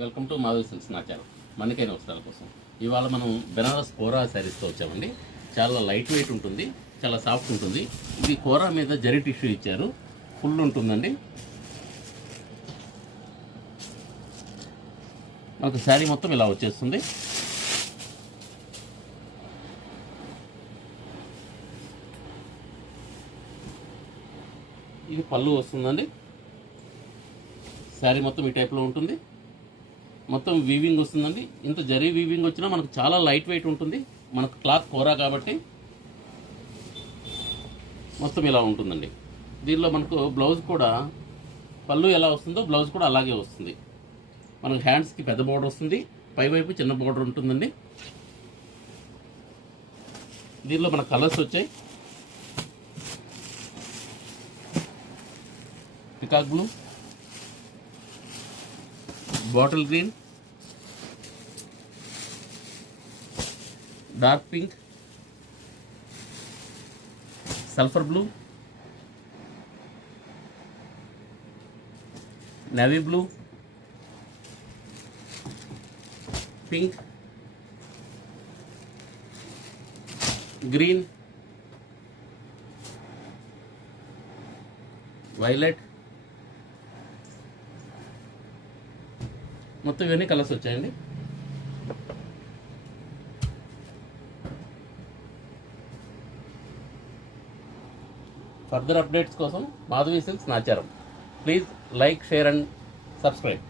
Welcome to Madhavi silks నా channel మనకైన వస్త్రాల కోసం. ఇవాళ మనం బెనారస్ కోరా శారీస్తో వచ్చామండి. చాలా లైట్ వెయిట్ ఉంటుంది, చాలా సాఫ్ట్ ఉంటుంది. ఇది కోరా మీద జరీ టిష్యూ ఇచ్చారు, ఫుల్ ఉంటుందండి. మనకు శారీ మొత్తం ఇలా వచ్చేస్తుంది. ఇది పళ్ళు వస్తుందండి. శారీ మొత్తం ఈ టైప్లో ఉంటుంది. మొత్తం వీవింగ్ వస్తుందండి. ఇంత జరీ వీవింగ్ వచ్చినా మనకు చాలా లైట్ వెయిట్ ఉంటుంది. మనకు క్లాత్ కోరా కాబట్టి మొత్తం ఇలా ఉంటుందండి. దీనిలో మనకు బ్లౌజ్ కూడా పళ్ళు ఎలా వస్తుందో బ్లౌజ్ కూడా అలాగే వస్తుంది. మనకు హ్యాండ్స్కి పెద్ద బోర్డర్ వస్తుంది, పైవైపు చిన్న బోర్డర్ ఉంటుందండి. దీనిలో మన కలర్స్ వచ్చాయి. Peacock blue, bottle green, dark pink, sulphur blue, navy blue, pink, green, violet, మొత్తం ఇవన్నీ కలర్స్ వచ్చాయండి. ఫర్దర్ అప్డేట్స్ కోసం Madhavi silks Nacharam. Please like, share and subscribe.